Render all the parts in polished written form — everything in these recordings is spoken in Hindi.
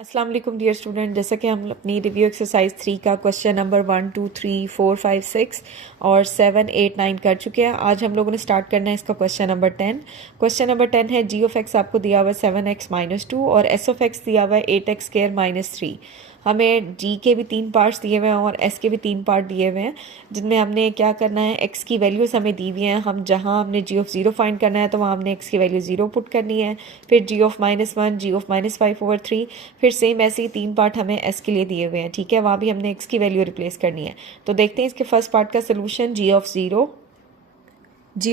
अस्सलाम वालेकुम डियर स्टूडेंट। जैसा कि हम अपनी रिव्यू एक्सरसाइज 3 का क्वेश्चन नंबर 1 2 3 4 5 6 और 7 8 9 कर चुके हैं। आज हम लोगों ने स्टार्ट करना है इसका क्वेश्चन नंबर 10। क्वेश्चन नंबर 10 है जी ऑफ एक्स आपको दिया हुआ है 7x-2 और एस ऑफ एक्स दिया हुआ है 8x² - 3। हमें जी के भी 3 पार्ट्स दिए हुए हैं और एस के भी 3 पार्ट दिए हुए हैं, जिनमें हमने क्या करना है, एक्स की वैल्यूज़ हमें दी हुई हैं। हम जहाँ हमने जी ऑफ 0 फाइंड करना है तो वहाँ हमने एक्स की वैल्यू 0 पुट करनी है, फिर जी ऑफ -1, जी ऑफ -5/3, फिर सेम ऐसे ही 3 पार्ट हमें एस के लिए दिए हुए हैं। ठीक है, वहाँ भी हमने एक्स की वैल्यू रिप्लेस करनी है। तो देखते हैं इसके फर्स्ट पार्ट का सोल्यूशन। जी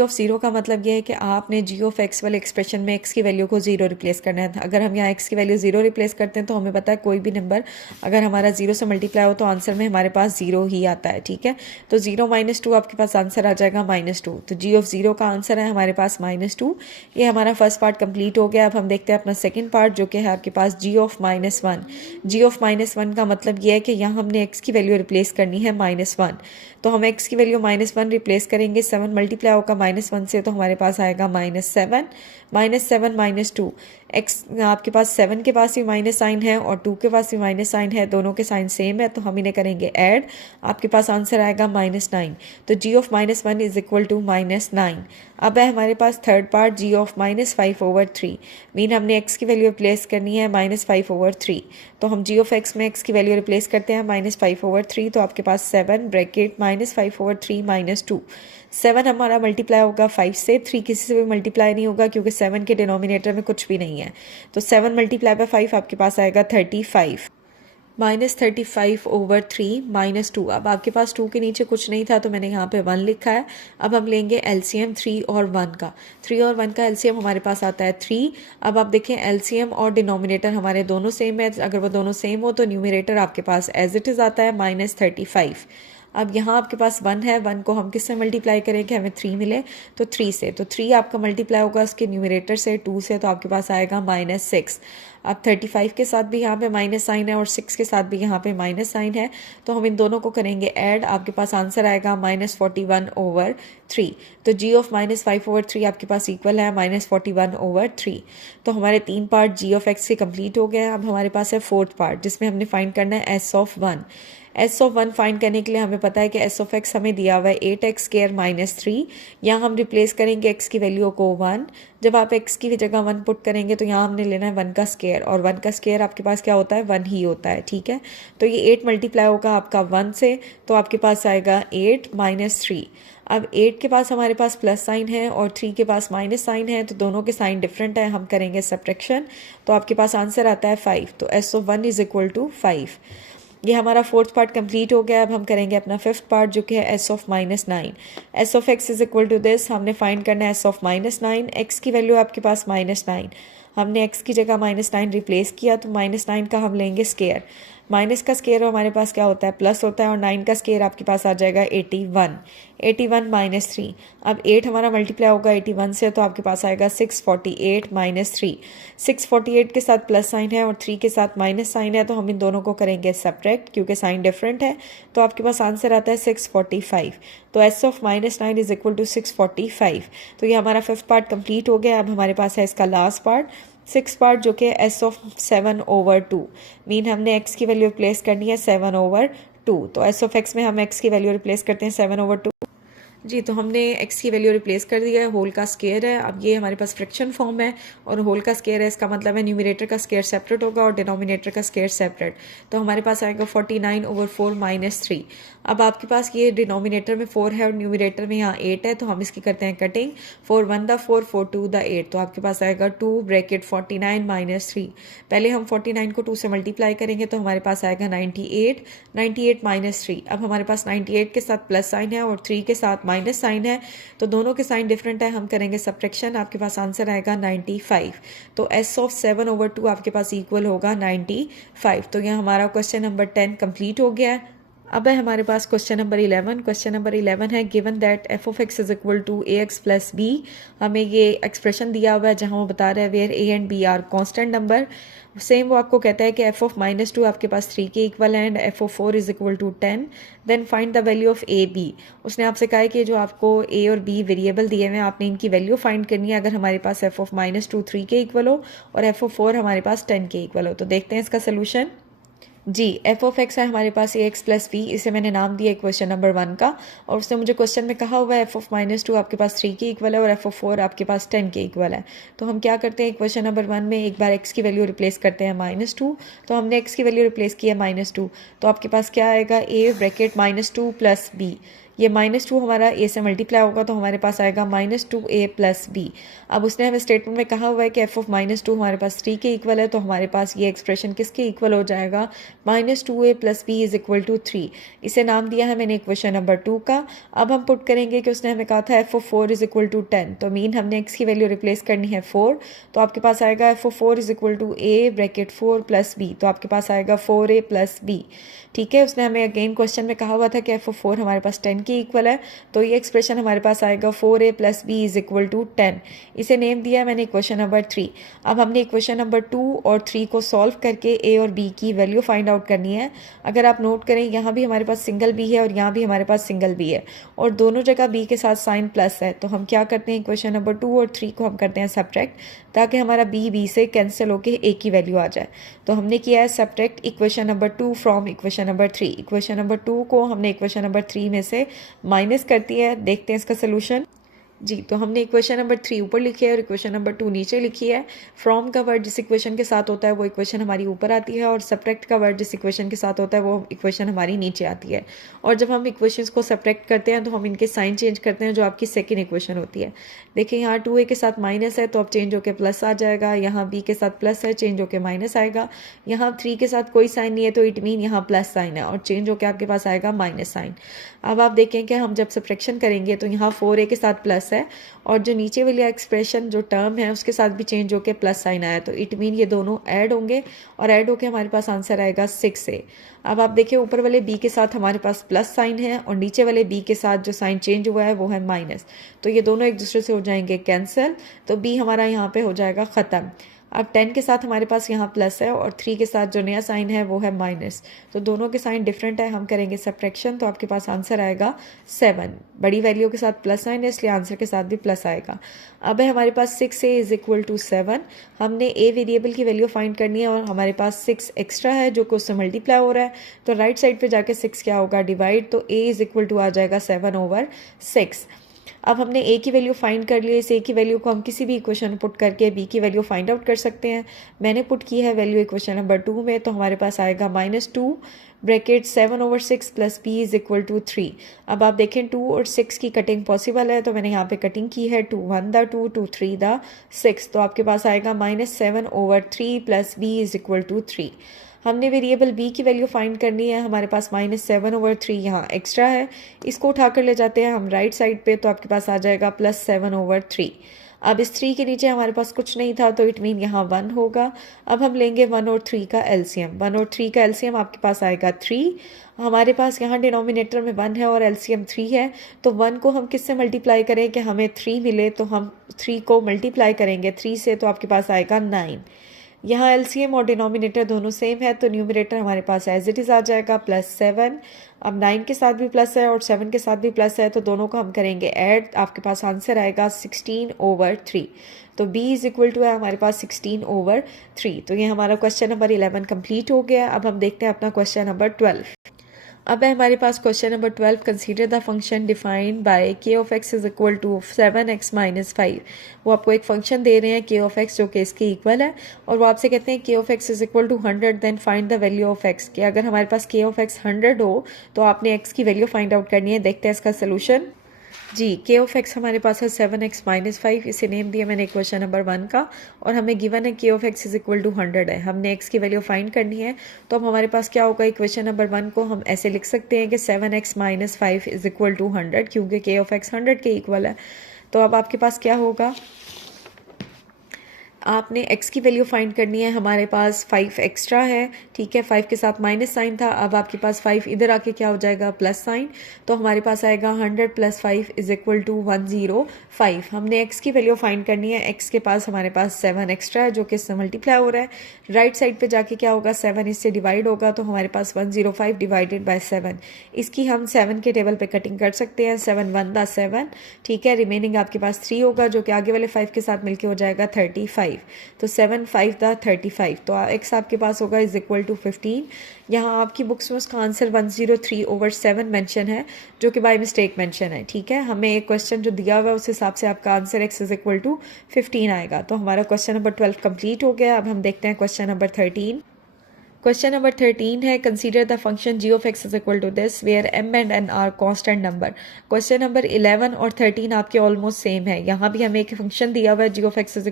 ऑफ 0 का मतलब यह है कि आपने जी ऑफ एक्स वाले एक्सप्रेशन में एक्स की वैल्यू को 0 रिप्लेस करना है। अगर हम यहाँ एक्स की वैल्यू 0 रिप्लेस करते हैं तो हमें पता है कोई भी नंबर अगर हमारा 0 से मल्टीप्लाई हो तो आंसर में हमारे पास 0 ही आता है। ठीक है, तो 0 - 2 आपके पास आंसर आ जाएगा -2। तो जी ऑफ 0 का आंसर है हमारे पास -2। ये हमारा फर्स्ट पार्ट कंप्लीट हो गया। अब हम देखते हैं अपना सेकेंड पार्ट, जो कि है आपके पास जी ऑफ -1। जी ऑफ -1 का मतलब यह है कि यहाँ हमने एक्स की वैल्यू रिप्लेस करनी है -1। तो हम एक्स की वैल्यू -1 रिप्लेस करेंगे, 7 मल्टीप्लाई होगा -1 से, तो हमारे पास आएगा -7 -2। एक्स आपके पास 7 के पास भी माइनस साइन है और 2 के पास भी माइनस साइन है, दोनों के साइन सेम है, तो हम इन्हें करेंगे ऐड। आपके पास आंसर आएगा -9। तो जी ऑफ -1 = -9। अब है हमारे पास third part, G of -5/3। Mean हमने एक्स की वैल्यू रिप्लेस करनी है -5/3। तो हम जी ऑफ एक्स में एक्स की वैल्यू रिप्लेस करते हैं -5/3। तो आपके पास 7 ब्रैकेट -5/3 - 2। 7 हमारा मल्टीप्लाई होगा 5 से, 3 किसी से भी मल्टीप्लाई नहीं होगा क्योंकि 7 के डिनोमिनेटर में कुछ भी नहीं है। तो 7 × 5 आपके पास आएगा 35 -35/3 - 2। अब आपके पास 2 के नीचे कुछ नहीं था तो मैंने यहाँ पे 1 लिखा है। अब हम लेंगे एलसीएम 3 और 1 का। 3 और 1 का एलसीएम हमारे पास आता है 3। अब आप देखें एलसीएम और डिनोमिनेटर हमारे दोनों सेम है। अगर वो दोनों सेम हो तो न्यूमरेटर आपके पास एज इट इज़ आता है -35। अब यहाँ आपके पास 1 है, 1 को हम किससे मल्टीप्लाई करें कि हमें 3 मिले, तो 3 से। तो 3 आपका मल्टीप्लाई होगा उसके न्यूमरेटर से 2 से, तो आपके पास आएगा -6। अब 35 के साथ भी यहाँ पे माइनस साइन है और 6 के साथ भी यहाँ पे माइनस साइन है, तो हम इन दोनों को करेंगे ऐड। आपके पास आंसर आएगा -41/3। तो जी ऑफ -5/3 आपके पास इक्वल है -41/3। तो हमारे 3 पार्ट जी ऑफ एक्स के कंप्लीट हो गए हैं। अब हमारे पास है फोर्थ पार्ट, जिसमें हमने फाइंड करना है S of 1। S of 1 find करने के लिए हमें पता है कि एस ऑफ एक्स हमें दिया हुआ है 8x² - 3। यहाँ हम रिप्लेस करेंगे एक्स की वैल्यू को 1। जब आप एक्स की जगह 1 पुट करेंगे तो यहाँ हमने लेना है 1 का स्क्वायर, और 1 का स्क्वायर आपके पास क्या होता है, 1 ही होता है। ठीक है, तो ये 8 मल्टीप्लाई होगा आपका 1 से, तो आपके पास आएगा 8 - 3। अब 8 के पास हमारे पास प्लस साइन है और 3 के पास माइनस साइन है, तो दोनों के साइन डिफरेंट है। हम करेंगे सब्ट्रैक्शन, तो आपके पास आंसर आता है 5। तो एस ऑफ 1 = 5। ये हमारा फोर्थ पार्ट कंप्लीट हो गया। अब हम करेंगे अपना फिफ्थ पार्ट, जो कि है S of -9। S of x = this. हमने फाइंड करना है एस ऑफ -9। एक्स की वैल्यू आपके पास -9, हमने एक्स की जगह -9 रिप्लेस किया, तो -9 का हम लेंगे स्केयर। माइनस का स्केयर हमारे पास क्या होता है, प्लस होता है, और 9 का स्केयर आपके पास आ जाएगा 81। 81 - 3। अब 8 हमारा मल्टीप्लाई होगा 81 से, तो आपके पास आएगा 648 - 3। 648 के साथ प्लस साइन है और 3 के साथ माइनस साइन है, तो हम इन दोनों को करेंगे सब्ट्रैक्ट क्योंकि साइन डिफरेंट है। तो आपके पास आंसर आता है 645। तो एस ऑफ -9 = 645। तो ये हमारा फिफ्थ पार्ट कंप्लीट हो गया। अब हमारे पास है इसका लास्ट पार्ट, सिक्स पार्ट, जो कि एस ऑफ 7/2। मीन हमने एक्स की वैल्यू रिप्लेस करनी है 7/2। तो एस ऑफ एक्स में हम एक्स की वैल्यू रिप्लेस करते हैं 7/2। जी, तो हमने एक्स की वैल्यू रिप्लेस कर दिया है। होल का स्केयर है, अब ये हमारे पास फ्रैक्शन फॉर्म है और होल का स्केयर है, इसका मतलब है न्यूमरेटर का स्केयर सेपरेट होगा और डिनोमिनेटर का स्केयर सेपरेट। तो हमारे पास आएगा 49/4 - 3। अब आपके पास ये डिनोमिनेटर में 4 है और न्यूमरेटर में यहाँ 8 है, तो हम इसकी करते हैं कटिंग। 4 1 दा 4, 4 2 दा 8। तो आपके पास आएगा 2 ब्रैकेट 49 - 3। पहले हम 49 को 2 से मल्टीप्लाई करेंगे, तो हमारे पास आएगा 98। 98 - 3। अब हमारे पास 98 के साथ प्लस साइन है और 3 के साथ माइनस साइन है, तो दोनों के साइन डिफरेंट है। हम करेंगे सब्ट्रैक्शन, आपके पास आंसर आएगा 95। तो एस ऑफ 7/2 आपके पास इक्वल होगा 95। तो यह हमारा क्वेश्चन नंबर 10 कंप्लीट हो गया है। अब है हमारे पास क्वेश्चन नंबर 11। क्वेश्चन नंबर 11 है given that f of x is equal to a x plus b. हमें ये एक्सप्रेशन दिया हुआ है जहां वो बता रहा है where a and b are constant number. Same वो आपको कहता है कि एफ ऑफ -2 आपके पास 3 के इक्वल है and f of 4 is equal to 10। Then find the value of a b. उसने आपसे कहा है कि जो आपको ए और बी वेरिएबल दिए हुए हैं आपने इनकी वैल्यू फाइंड करनी है अगर हमारे पास एफ ऑफ -2 3 के इक्वल हो और एफ ऑफ 4 हमारे पास 10 के इक्वल हो। तो देखते हैं इसका सोल्यूशन। जी, एफ ऑफ एक्स है हमारे पास ए एक्स प्लस बी, इसे मैंने नाम दिया क्वेश्चन नंबर 1 का। और उसने मुझे क्वेश्चन में कहा हुआ है एफ ऑफ -2 आपके पास 3 के इक्वल है और एफ ऑफ 4 आपके पास 10 के इक्वल है। तो हम क्या करते हैं क्वेश्चन नंबर 1 में एक बार एक्स की वैल्यू रिप्लेस करते हैं -2। तो हमने एक्स की वैल्यू रिप्लेस की है -2, तो आपके पास क्या आएगा ए ब्रैकेट -2 प्लस बी। ये -2 हमारा ए से मल्टीप्लाई होगा तो हमारे पास आएगा -2a प्लस बी। अब उसने हमें स्टेटमेंट में कहा हुआ है कि एफ ऑफ -2 हमारे पास 3 के इक्वल है, तो हमारे पास ये एक्सप्रेशन किसके इक्वल हो जाएगा, -2a plus b is equal to 3। इसे नाम दिया है मैंने क्वेश्चन नंबर 2 का। अब हम पुट करेंगे कि उसने हमें कहा था f of 4 is equal to 10, तो मीन हमने एक्स की वैल्यू रिप्लेस करनी है 4। तो आपके पास आएगा f of 4 is equal to a bracket 4 plus b, तो आपके पास आएगा 4a प्लस बी। ठीक है, उसने हमें अगेन क्वेश्चन में कहा हुआ था कि एफ ऑफ 4 हमारे पास 10 के इक्वल है, तो ये एक्सप्रेशन हमारे पास आएगा 4a plus b is equal to 10। इसे नेम दिया है मैंने इक्वेशन नंबर 3। अब हमने इक्वेशन नंबर 2 और 3 को सॉल्व करके ए और बी की वैल्यू फाइंड आउट करनी है। अगर आप नोट करें यहाँ भी हमारे पास सिंगल बी है और यहाँ भी हमारे पास सिंगल बी है और दोनों जगह बी के साथ साइन प्लस है, तो हम क्या करते हैं इक्वेशन नंबर 2 और 3 को हम करते हैं सब्ट्रैक्ट, ताकि हमारा बी से कैंसिल होकर ए की वैल्यू आ जाए। तो हमने किया है subtract equation number 2 from equation number 3। Equation number 2 को हमने इक्वेशन नंबर 3 में से माइनस करती है। देखते हैं इसका सोल्यूशन। जी, तो हमने इक्वेशन नंबर 3 ऊपर लिखी है और इक्वेशन नंबर 2 नीचे लिखी है। फ्रॉम का वर्ड जिस इक्वेशन के साथ होता है वो इक्वेशन हमारी ऊपर आती है और सब्ट्रैक्ट का वर्ड जिस इक्वेशन के साथ होता है वो इक्वेशन हमारी नीचे आती है। और जब हम इक्वेशंस को सब्ट्रैक्ट करते हैं तो हम इनके साइन चेंज करते हैं, जो आपकी सेकेंड इक्वेशन होती है। देखिए यहाँ 2a के साथ माइनस है तो अब चेंज होकर प्लस आ जाएगा, यहाँ b के साथ प्लस है चेंज होकर माइनस आएगा, यहाँ 3 के साथ कोई साइन नहीं है तो इट मीन यहाँ प्लस साइन है और चेंज होकर आपके पास आएगा माइनस साइन। अब आप देखें कि हम जब सब्ट्रैक्शन करेंगे तो यहाँ 4a के साथ प्लस है और जो नीचे वाली एक्सप्रेशन जो टर्म है उसके साथ भी चेंज होकर प्लस साइन आया, तो इट मीन ये दोनों ऐड होंगे और ऐड होकर हमारे पास आंसर आएगा 6a। अब आप देखिए ऊपर वाले b के साथ हमारे पास प्लस साइन है और नीचे वाले b के साथ जो साइन चेंज हुआ है वो है माइनस, तो ये दोनों एक दूसरे से हो जाएंगे कैंसिल, तो b हमारा यहाँ पे हो जाएगा ख़त्म। अब 10 के साथ हमारे पास यहाँ प्लस है और 3 के साथ जो नया साइन है वो है माइनस, तो दोनों के साइन डिफरेंट है। हम करेंगे सब्ट्रैक्शन तो आपके पास आंसर आएगा 7। बड़ी वैल्यू के साथ प्लस साइन है इसलिए आंसर के साथ भी प्लस आएगा। अब है हमारे पास 6a इज इक्वल टू 7। हमने a वेरिएबल की वैल्यू फाइंड करनी है और हमारे पास 6 एक्स्ट्रा है जो कि उससे मल्टीप्लाई हो रहा है, तो राइट साइड पे जाके 6 क्या होगा डिवाइड, तो a इज इक्वल टू आ जाएगा 7/6। अब हमने a की वैल्यू फाइंड कर ली है, इस a की वैल्यू को हम किसी भी इक्वेशन में पुट करके b की वैल्यू फाइंड आउट कर सकते हैं। मैंने पुट की है वैल्यू इक्वेशन नंबर 2 में, तो हमारे पास आएगा -2 bracket 7/6 plus b is equal to 3। अब आप देखें 2 और 6 की कटिंग पॉसिबल है, तो मैंने यहाँ पे कटिंग की है 2 1 द 2 2 3 द 6, तो आपके पास आएगा -7/3 plus b is equal to 3। हमने वेरिएबल b की वैल्यू फाइंड करनी है, हमारे पास -7/3 यहाँ एक्स्ट्रा है, इसको उठाकर ले जाते हैं हम राइट साइड पे, तो आपके पास आ जाएगा +7/3। अब इस 3 के नीचे हमारे पास कुछ नहीं था तो इट मीन यहाँ 1 होगा। अब हम लेंगे 1 और 3 का एलसीएम। 1 और 3 का एलसीएम आपके पास आएगा 3। हमारे पास यहाँ डिनोमिनेटर में 1 है और एलसीएम 3 है, तो 1 को हम किससे मल्टीप्लाई करें कि हमें 3 मिले, तो हम 3 को मल्टीप्लाई करेंगे 3 से, तो आपके पास आएगा 9। यहाँ एलसीएम और डिनोमिनेटर दोनों सेम है तो न्यूमरेटर हमारे पास एज इट इज़ आ जाएगा +7। अब 9 के साथ भी प्लस है और 7 के साथ भी प्लस है, तो दोनों को हम करेंगे ऐड, आपके पास आंसर आएगा 16/3। तो b इज इक्वल टू है हमारे पास 16/3। तो ये हमारा क्वेश्चन नंबर 11 कंप्लीट हो गया। अब हम देखते हैं अपना क्वेश्चन नंबर 12। अब है हमारे पास question number 12। Consider the function defined by k of x is equal to 7x - 5। वो आपको एक फंक्शन दे रहे हैं k ऑफ x जो कि इसके इक्वल है और वो आपसे कहते हैं k of x is equal to 100, then find the value of x। कि अगर हमारे पास k ऑफ x 100 हो तो आपने x की वैल्यू फाइंड आउट करनी है। देखते हैं इसका सोल्यूशन। जी, k ऑफ x हमारे पास है 7x - 5, इसे नेम दिया मैंने क्वेश्चन नंबर 1 का और हमें गिवन है k of x is equal to 100 है। हमने x की वैल्यू फाइंड करनी है, तो अब हमारे पास क्या होगा, इक्वेशन नंबर 1 को हम ऐसे लिख सकते हैं कि 7x - 5 इज इक्वल टू 100, क्योंकि k ऑफ x 100 के इक्वल है। तो अब आपके पास क्या होगा, आपने x की वैल्यू फाइंड करनी है। हमारे पास 5 एक्स्ट्रा है, ठीक है, 5 के साथ माइनस साइन था, अब आपके पास 5 इधर आके क्या हो जाएगा, प्लस साइन। तो हमारे पास आएगा 100 + 5 = 105। हमने x की वैल्यू फाइंड करनी है। x के पास हमारे पास 7 एक्स्ट्रा है जो कि इससे मल्टीप्लाई हो रहा है। राइट साइड पे जाके क्या होगा, 7 इससे डिवाइड होगा, तो हमारे पास 105 डिवाइडेड बाय 7। इसकी हम 7 के टेबल पे कटिंग कर सकते हैं। 7 1 दा 7, ठीक है। रिमेनिंग आपके पास 3 होगा जो कि आगे वाले 5 के साथ मिलके हो जाएगा 35। तो 7 5 दा 35, तो x आपके पास होगा = 15। यहाँ आपकी बुक्स में उसका आंसर 103/7 मेंशन है जो कि बाय मिस्टेक मेंशन है, ठीक है। हमें एक क्वेश्चन जो दिया हुआ है उस हिसाब से आपका आंसर x = 15 आएगा। तो हमारा क्वेश्चन नंबर 12 कंप्लीट हो गया। अब हम देखते हैं क्वेश्चन नंबर 13। क्वेश्चन नंबर 13 है, consider the function g of x = this where m and n are constant number। Question number 11 और 13 आपके ऑलमोस्ट सेम है। यहाँ भी हमें एक फंक्शन दिया हुआ है g of x =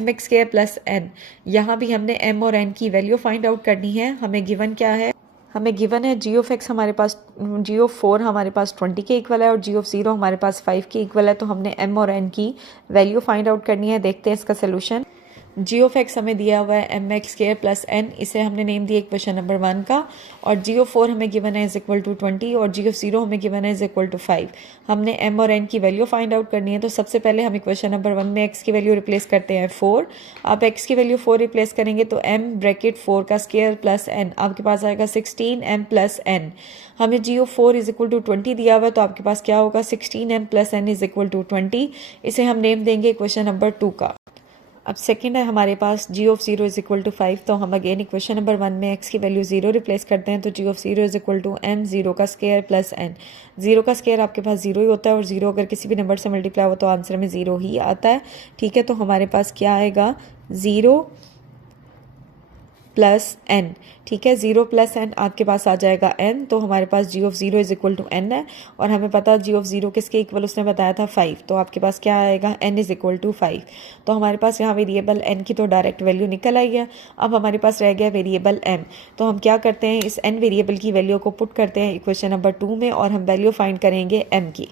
mx² + n। यहाँ भी हमने m और n की वैल्यू फाइंड आउट करनी है। हमें गिवन क्या है, हमें गिवन है g of x हमारे पास, g of 4 हमारे पास 20 के इक्वल है और g of 0 हमारे पास 5 के इक्वल है। तो हमने m और n की वैल्यू फाइंड आउट करनी है। देखते हैं इसका सोल्यूशन। g of x हमें दिया हुआ है mx² + n, इसे हमने नेम दिया इक्वेशन नंबर 1 का। और g of 4 हमें गिवन है = 20 और g of 0 हमें गिवन है = 5। हमने m और n की वैल्यू फाइंड आउट करनी है। तो सबसे पहले हम इक्वेशन नंबर 1 में x की वैल्यू रिप्लेस करते हैं 4। आप x की वैल्यू 4 रिप्लेस करेंगे तो m ब्रैकेट 4 का स्क्वायर प्लस n आपके पास आएगा 16m + n। हमें g of 4 = 20 दिया हुआ है, तो आपके पास क्या होगा, 16m + n = 20। इसे हम नेम देंगे इक्वेशन नंबर 2 का। अब सेकंड है हमारे पास g of 0 = 5। तो हम अगेन इक्वेशन नंबर 1 में x की वैल्यू 0 रिप्लेस करते हैं। तो g of 0 = m 0 का स्क्वायर प्लस n। 0 का स्क्वायर आपके पास 0 ही होता है और 0 अगर किसी भी नंबर से मल्टीप्लाई हो तो आंसर में 0 ही आता है, ठीक है। तो हमारे पास क्या आएगा, 0 + n, ठीक है। 0 + n आपके पास आ जाएगा n। तो हमारे पास g of 0 = n है और हमें पता है g of 0 किसके इक्वल उसने बताया था, 5। तो आपके पास क्या आएगा, n = 5। तो हमारे पास यहाँ वेरिएबल n की तो डायरेक्ट वैल्यू निकल आई है। अब हमारे पास रह गया वेरिएबल m। तो हम क्या करते हैं, इस n वेरिएबल की वैल्यू को पुट करते हैं इक्वेशन नंबर 2 में और हम वैल्यू फाइंड करेंगे m की।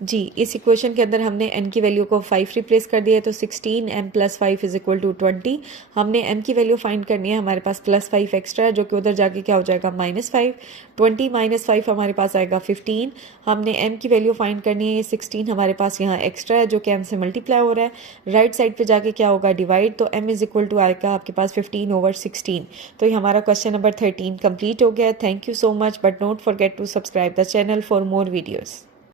जी, इस इक्वेशन के अंदर हमने n की वैल्यू को 5 रिप्लेस कर दिया है। तो 16m + 5 = 20। हमने m की वैल्यू फाइंड करनी है। हमारे पास +5 एक्स्ट्रा है जो कि उधर जाके क्या हो जाएगा, -5। 20 - 5 हमारे पास आएगा 15। हमने m की वैल्यू फाइंड करनी है। ये 16 हमारे पास यहाँ एक्स्ट्रा है जो कि m से मल्टीप्लाई हो रहा है। राइट साइड पे जाके क्या होगा, डिवाइड। तो m = आएगा आपके पास 15/16। तो ये हमारा क्वेश्चन नंबर 13 कंप्लीट हो गया। Thank you so much, but don't forget to subscribe the channel for more videos.